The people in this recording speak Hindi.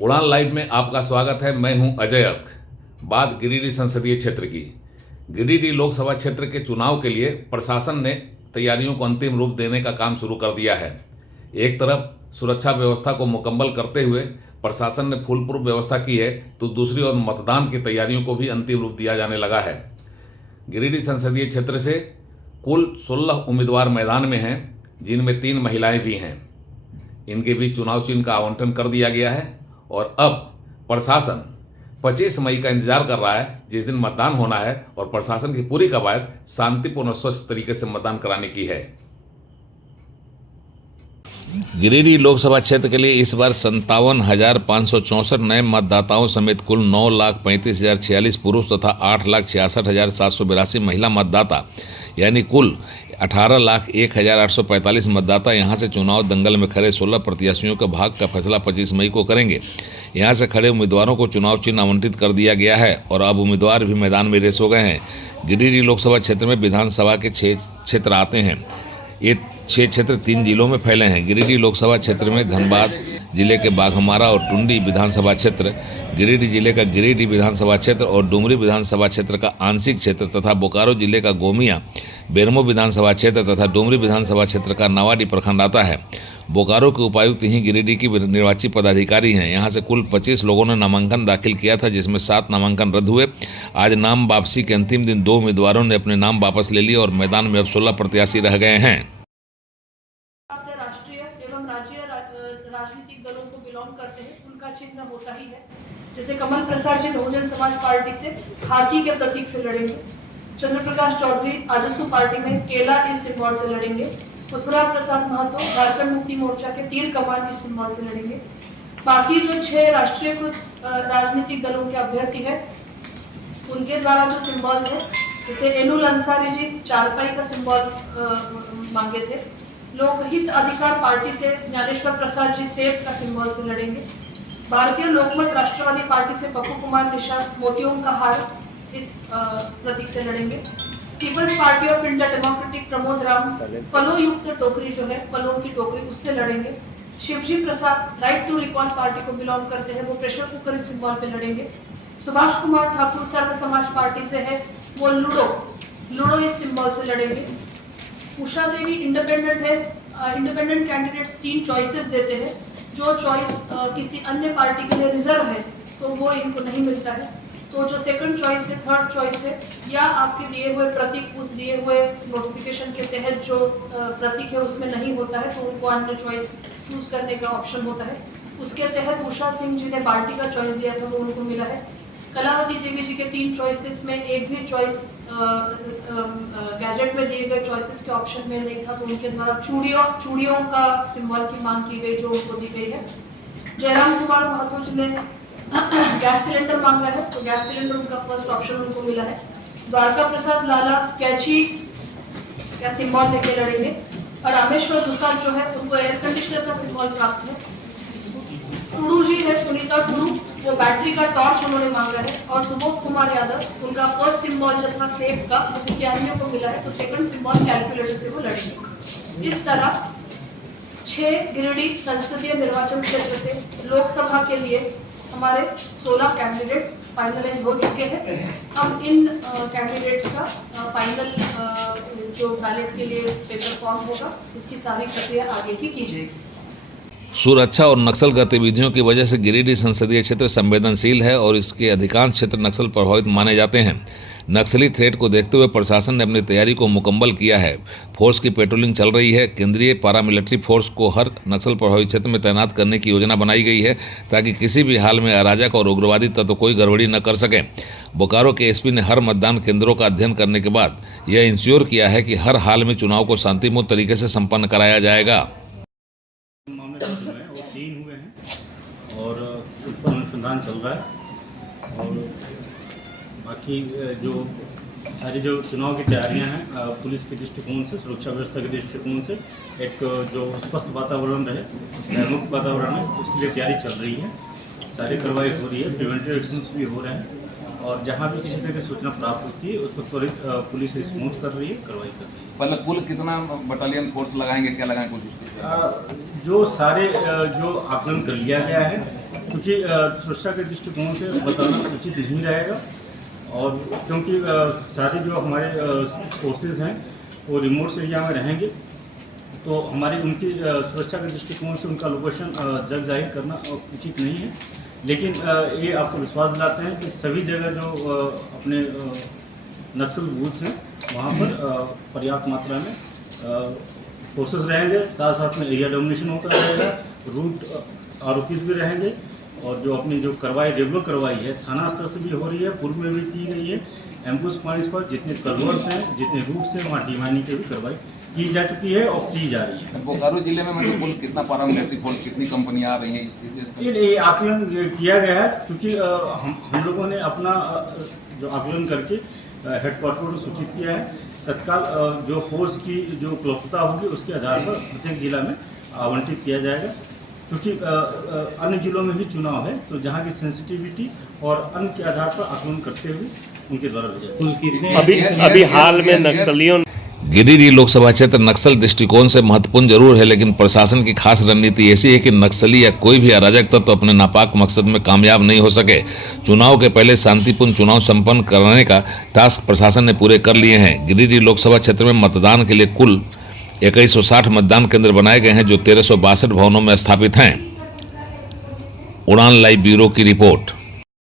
उड़ान लाइव में आपका स्वागत है। मैं हूं अजय अस्क। बात गिरिडीह संसदीय क्षेत्र की। गिरिडीह लोकसभा क्षेत्र के चुनाव के लिए प्रशासन ने तैयारियों को अंतिम रूप देने का काम शुरू कर दिया है। एक तरफ सुरक्षा व्यवस्था को मुकम्मल करते हुए प्रशासन ने फुल प्रूफ व्यवस्था की है, तो दूसरी ओर मतदान की तैयारियों को भी अंतिम रूप दिया जाने लगा है। गिरिडीह संसदीय क्षेत्र से कुल 16 उम्मीदवार मैदान में हैं, जिनमें 3 महिलाएं भी हैं। इनके बीच चुनाव चिन्ह का आवंटन कर दिया गया है और अब प्रशासन 25 मई का इंतजार कर रहा है, जिस दिन मतदान होना है, और प्रशासन की पूरी कवायद शांतिपूर्ण और स्वच्छ तरीके से मतदान कराने की है। गिरिडीह लोकसभा क्षेत्र के लिए इस बार 57,564 नए मतदाताओं समेत कुल 9,35,046 पुरुष तथा 8,66,782 महिला मतदाता यानी कुल 18,01,845 मतदाता यहां से चुनाव दंगल में खड़े 16 प्रत्याशियों के भाग्य का फैसला 25 मई को करेंगे। यहां से खड़े उम्मीदवारों को चुनाव चिन्ह आवंटित कर दिया गया है और अब उम्मीदवार भी मैदान में रेस हो गए हैं। गिरिडीह लोकसभा क्षेत्र में विधानसभा के 6 क्षेत्र आते हैं। ये 6 क्षेत्र 3 जिलों में फैले हैं। गिरिडीह लोकसभा क्षेत्र में धनबाद जिले के बाघमारा और टुंडी विधानसभा क्षेत्र, गिरिडीह जिले का गिरिडीह विधानसभा क्षेत्र और डुमरी विधानसभा क्षेत्र का आंशिक क्षेत्र तथा बोकारो जिले का गोमिया, बेरमो विधानसभा क्षेत्र तथा डुमरी विधानसभा क्षेत्र का नवाडी प्रखंड आता है। बोकारो के उपायुक्त ही गिरिडीह की निर्वाची पदाधिकारी हैं। यहां से कुल 25 लोगों ने नामांकन दाखिल किया था, जिसमें 7 नामांकन रद्द हुए। आज नाम वापसी के अंतिम दिन 2 उम्मीदवारों ने अपने नाम वापस ले लिए और मैदान में अब 16 प्रत्याशी रह गए हैं। राष्ट्रीय एवं राज्य राजनीतिक दलों को बिलोंग करते हैं, उनका चिन्ह होता ही है। जैसे कमल प्रसाद जी बहुजन समाज पार्टी से हाथी के प्रतीक से लड़ेंगे। चंद्र प्रकाश चौधरी आजसू पार्टी में केला इस सिंबल से लड़ेंगे। मथुरा प्रसाद महतो झारखंड मुक्ति मोर्चा के तीर कमान इस सिंबल से लड़ेंगे। बाकी जो 6 राष्ट्रीयकृत राजनीतिक दलों के अभ्यर्थी है, उनके द्वारा जो सिंबल्स है, जैसे एनुल अंसारी जी चारपाई का सिंबल मांगे थे। लोकहित अधिकार पार्टी से ज्ञानेश्वर प्रसाद जी सेब का सिंबल से लड़ेंगे। भारतीय लोकमत राष्ट्रवादी पार्टी से पप्पू कुमार निषाद मोतियों का हार इस प्रतीक से लड़ेंगे। Peoples party of India democratic Pramod Ram फलों युक्त टोकरी जो है, फलों की टोकरी, उससे लड़ेंगे। शिवजी प्रसाद राइट टू रिकॉल पार्टी को बिलोंग करते हैं, वो प्रेशर कुकर इस सिंबल पे लड़ेंगे। सुभाष कुमार ठाकुर सर्व समाज पार्टी से है, वो लूडो इस सिंबल से लड़ेंगे। उषा देवी इंडिपेंडेंट है। इंडिपेंडेंट कैंडिडेट्स 3 चॉइसेस देते हैं। जो चॉइस किसी अन्य पार्टी के लिए रिजर्व है, तो वो इनको नहीं मिलता है। तो जो सेकंड चॉइस है, थर्ड चॉइस है, या आपके दिए हुए प्रतीक उस दिए हुए नोटिफिकेशन के तहत जो प्रतीक है उसमें नहीं होता है, तो उनको अन्य चॉइस चूज करने का ऑप्शन होता है। उसके तहत उषा सिंह जी ने पार्टी का चॉइस दिया था, वो उनको मिला है। कलावती देवी जी के 3 चॉइसेस में एक भी चॉइस गैजेट में दिए गए चॉइसेस के ऑप्शन में नहीं था, तो उनके द्वारा चूड़ियों का सिंबल की मांग की गई, जो उनको दी गई है। जयराम कुमार महतो जी ने गैस सिलेंडर मांगा है, तो गैस सिलेंडर उनका फर्स्ट ऑप्शन उनको मिला है। द्वारका प्रसाद लाला कैची का सिंबल लेके लड़ेंगे और रामेश्वर दुसाद जो है, उनको एयर कंडीशनर का सिंबल प्राप्त है। टुडू जी है, सुनीता टुडू, वो बैटरी का टॉर्च उन्होंने मांगा है। और सुबोध कुमार यादव, उनका फर्स्ट सिंबल जो था सेब का, वो किसी अन्य को मिला है, तो सेकंड सिंबल कैलकुलेटर से वो लड़ेंगे। इस तरह 6 गिरिडीह संसदीय निर्वाचन क्षेत्र से लोकसभा के लिए हमारे 16 कैंडिडेट्स फाइनलाइज हो चुके हैं। अब इन कैंडिडेट्स का फाइनल जो बैलेट के लिए पेपर फॉर्म होगा, उसकी सारी प्रक्रिया आगे की जाएगी। सुरक्षा और नक्सल गतिविधियों की वजह से गिरिडीह संसदीय क्षेत्र संवेदनशील है और इसके अधिकांश क्षेत्र नक्सल प्रभावित माने जाते हैं। नक्सली थ्रेट को देखते हुए प्रशासन ने अपनी तैयारी को मुकम्मल किया है। फोर्स की पेट्रोलिंग चल रही है। केंद्रीय पैरामिलिट्री फोर्स को हर नक्सल प्रभावित क्षेत्र में तैनात करने की योजना बनाई गई है, ताकि किसी भी हाल में अराजक और उग्रवादी तत्व कोई गड़बड़ी न कर सकें। बोकारो के एसपी ने हर मतदान केंद्रों का अध्ययन करने के बाद यह इंश्योर किया है कि हर हाल में चुनाव को शांतिपूर्ण तरीके से संपन्न कराया जाएगा। मामले जो हैं वो 3 हुए हैं और उस पर अनुसंधान चल रहा है। और बाकी जो सारी जो चुनाव की तैयारियां हैं, पुलिस के दृष्टिकोण से, सुरक्षा व्यवस्था के दृष्टिकोण से एक जो स्वस्थ वातावरण रहे, भयमुक्त वातावरण है, उसके लिए तैयारी चल रही है। सारी कार्रवाई हो रही है, प्रिवेंटिव एक्शंस भी हो रहे हैं और जहाँ भी किसी तरह की सूचना प्राप्त होती है उस पर त्वरित पुलिस रिस्पॉन्स कर रही है, कार्रवाई कर रही है। मतलब कुल कितना बटालियन फोर्स लगाएंगे, क्या लगाएंगे कोशिश? जो सारे जो आकलन कर लिया गया है क्योंकि सुरक्षा के दृष्टिकोण से बताना उचित नहीं रहेगा। और क्योंकि सारे जो हमारे फोर्सेज हैं वो रिमोट एरिया में रहेंगे, तो हमारी उनकी सुरक्षा के दृष्टिकोण से उनका लोकेशन जग जाहिर करना उचित नहीं है। लेकिन ये आपको विश्वास दिलाते हैं कि सभी जगह जो अपने नक्सल बूथ्स हैं वहाँ पर पर्याप्त मात्रा में फोर्सेस रहेंगे, साथ साथ में एरिया डोमिनेशन होता रहेगा, रूट आरोपित भी रहेंगे, और जो अपनी जो कार्रवाई रेगुलर कार्रवाई है थाना स्तर से भी हो रही है, पूर्व में भी की गई है। एम्बुश पॉइंट्स पर जितने कल्वर्स हैं, जितने रूट्स हैं, वहाँ डिमाइनिंग की भी कार्रवाई की जा चुकी है और की जा रही है। बोकारो जिले में मतलब कुल कितना पैरामिलिट्री फोर्स, कितनी कंपनियां आ रही हैं? ये आकलन किया गया है, क्योंकि हम लोगों ने अपना जो आकलन करके हेडक्वार्टर को सूचित किया है। तत्काल जो फोर्स की जो उपलब्धता होगी उसके आधार पर प्रत्येक जिला में आवंटित किया जाएगा, क्योंकि अन्य जिलों में भी चुनाव है, तो जहाँ की सेंसिटिविटी और अन्य के आधार पर आकलन करते हुए उनके द्वारा भेजा जाएगा। अभी हाल में नक्सलियों गिरिडीह लोकसभा क्षेत्र नक्सल दृष्टिकोण से महत्वपूर्ण जरूर है, लेकिन प्रशासन की खास रणनीति ऐसी है कि नक्सली या कोई भी अराजक तत्व अपने नापाक मकसद में कामयाब नहीं हो सके। चुनाव के पहले शांतिपूर्ण चुनाव संपन्न कराने का टास्क प्रशासन ने पूरे कर लिए हैं। गिरिडीह लोकसभा क्षेत्र में मतदान के लिए कुल 2160 मतदान केंद्र बनाए गए हैं, जो 1362 भवनों में स्थापित हैं। उड़ान लाइव ब्यूरो की रिपोर्ट।